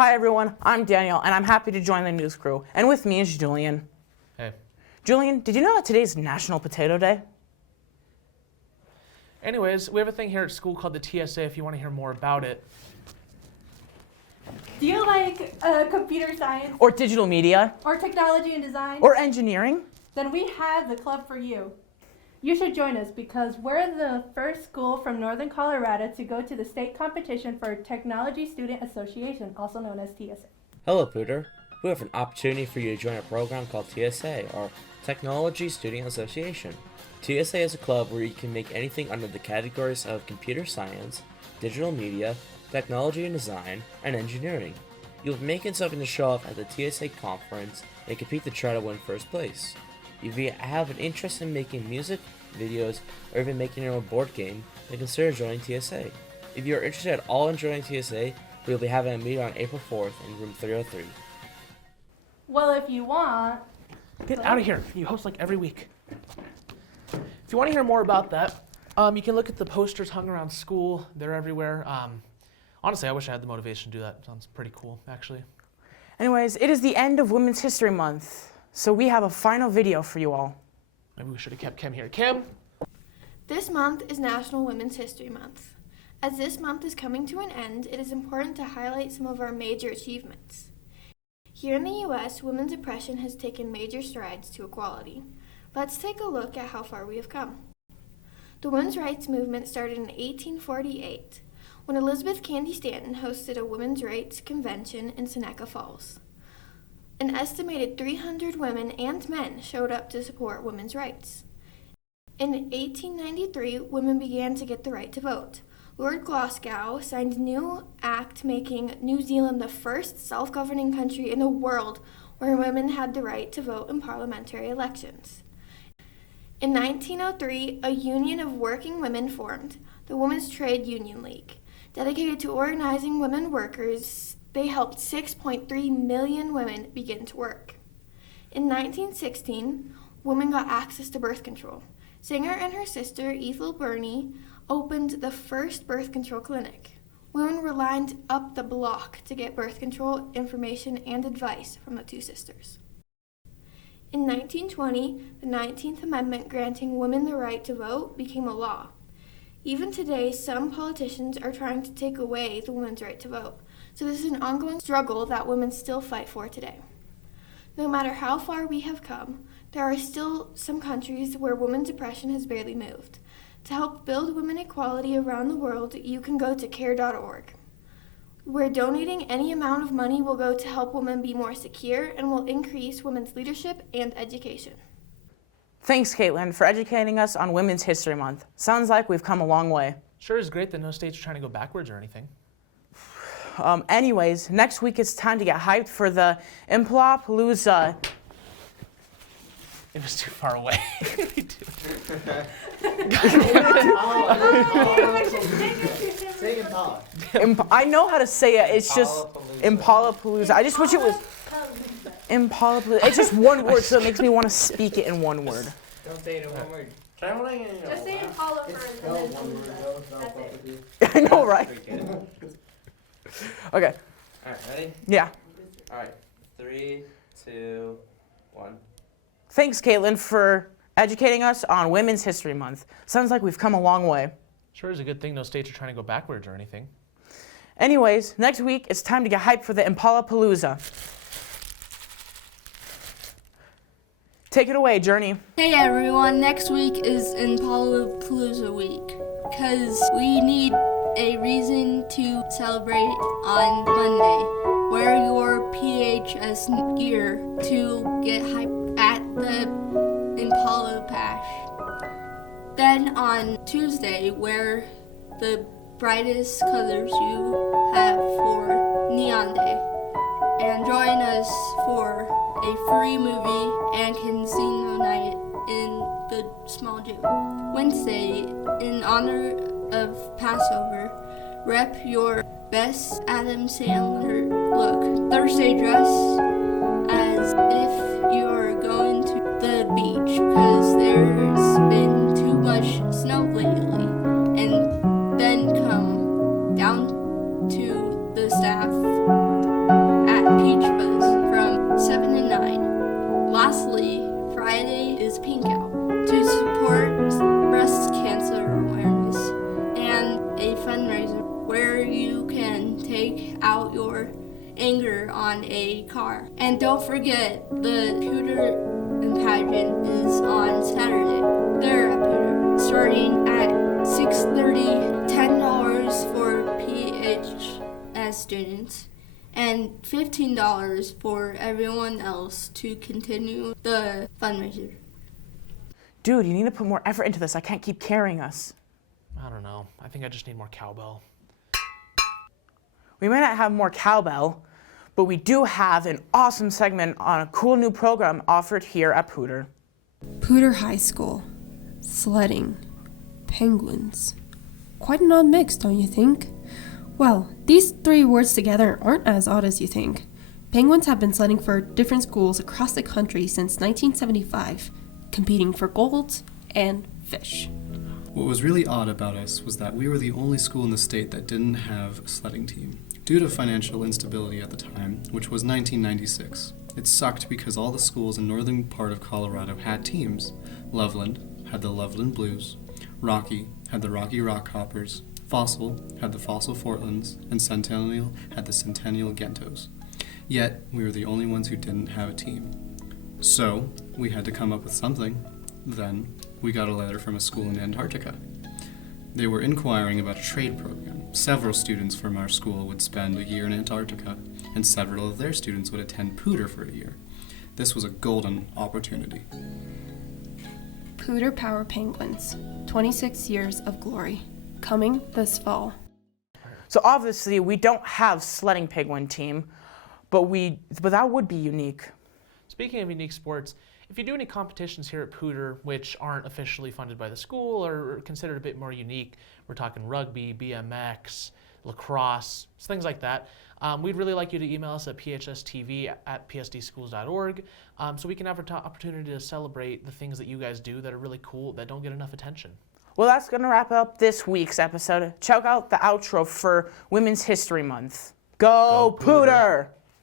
Hi everyone, I'm Daniel, and I'm happy to join the news crew. And with me is Julian. Hey. Julian, did you know that today's National Potato Day? Anyways, we have a thing here at school called the TSA if you want to hear more about it. Do you like computer science? Or digital media? Or technology and design? Or engineering? Then we have the club for you. You should join us because we're the first school from Northern Colorado to go to the state competition for Technology Student Association, also known as TSA. Hello, Pooter. We have an opportunity for you to join a program called TSA, or Technology Student Association. TSA is a club where you can make anything under the categories of computer science, digital media, technology and design, and engineering. You'll be making something to show off at the TSA conference and compete to try to win first place. If you have an interest in making music, videos, or even making your own board game, then consider joining TSA. If you are interested at all in joining TSA, we will be having a meeting on April 4th in room 303. Well, if you want... Get out of here. You host like every week. If you want to hear more about that, you can look at the posters hung around school. They're everywhere. Honestly, I wish I had the motivation to do that. It sounds pretty cool, actually. Anyways, it is the end of Women's History Month, so we have a final video for you all. Maybe we should have kept Kim here. Kim? This month is National Women's History Month. As this month is coming to an end, it is important to highlight some of our major achievements. Here in the U.S., women's oppression has taken major strides to equality. Let's take a look at how far we have come. The women's rights movement started in 1848, when Elizabeth Cady Stanton hosted a women's rights convention in Seneca Falls. An estimated 300 women and men showed up to support women's rights. In 1893, women began to get the right to vote. Lord Glasgow signed a new act making New Zealand the first self-governing country in the world where women had the right to vote in parliamentary elections. In 1903, a union of working women formed, the Women's Trade Union League. Dedicated to organizing women workers, they helped 6.3 million women begin to work. In 1916, women got access to birth control. Singer and her sister, Ethel Burney, opened the first birth control clinic. Women were lined up the block to get birth control information and advice from the two sisters. In 1920, the 19th Amendment granting women the right to vote became a law. Even today, some politicians are trying to take away the women's right to vote. So this is an ongoing struggle that women still fight for today. No matter how far we have come, there are still some countries where women's oppression has barely moved. To help build women equality around the world, you can go to care.org, where donating any amount of money will go to help women be more secure and will increase women's leadership and education. Thanks, Caitlin, for educating us on Women's History Month. Sounds like we've come a long way. Sure is great that no states are trying to go backwards or anything. Anyways, next week it's time to get hyped for the Impalapalooza. It was too far away. I know how to say it. It's just Impalapalooza. I just wish it was Impalapalooza. It's just one word, so it makes me want to speak it in one word. Don't say it in one word. Just say Impala first and then Palooza. That's it. I know, right? Okay. Alright, ready? Yeah. Alright. 3, 2, 1. Thanks, Caitlin, for educating us on Women's History Month. Sounds like we've come a long way. Sure is a good thing no states are trying to go backwards or anything. Anyways, next week it's time to get hyped for the Impalapalooza. Take it away, Journey. Hey everyone, next week is Impalapalooza week, because we need a reason to celebrate on Monday. Wear your PHS gear to get hyped at the Impala Bash. Then on Tuesday, wear the brightest colors you have for Neon Day. And join us for a free movie and casino night in the small gym. Wednesday, in honor of Passover, rep your best Adam Sandler look. Thursday, dress as if you're going to the beach because there's been too much snow lately. And then come down to the staff your anger on a car. And don't forget, the Pooter and pageant is on Saturday. They're at Pooter, starting at 6:30, $10 for PHS students, and $15 for everyone else to continue the fundraiser. Dude, you need to put more effort into this. I can't keep carrying us. I don't know. I think I just need more cowbell. We might not have more cowbell, but we do have an awesome segment on a cool new program offered here at Pooter. Pooter High School. Sledding. Penguins. Quite an odd mix, don't you think? Well, these three words together aren't as odd as you think. Penguins have been sledding for different schools across the country since 1975, competing for gold and fish. What was really odd about us was that we were the only school in the state that didn't have a sledding team, due to financial instability at the time, which was 1996. It sucked because all the schools in northern part of Colorado had teams. Loveland had the Loveland Blues, Rocky had the Rocky Rockhoppers, Fossil had the Fossil Fortlands, and Centennial had the Centennial Gentos. Yet, we were the only ones who didn't have a team. So, we had to come up with something. Then, we got a letter from a school in Antarctica. They were inquiring about a trade program. Several students from our school would spend a year in Antarctica, and several of their students would attend Pooter for a year. This was a golden opportunity. Pooter Power Penguins. 26 years of glory. Coming this fall. So obviously we don't have sledding penguin team, but that would be unique. Speaking of unique sports, if you do any competitions here at Pooter which aren't officially funded by the school or considered a bit more unique, we're talking rugby, BMX, lacrosse, things like that, we'd really like you to email us at phstv@psdschools.org so we can have an opportunity to celebrate the things that you guys do that are really cool that don't get enough attention. Well, that's going to wrap up this week's episode. Check out the outro for Women's History Month. Go Pooter!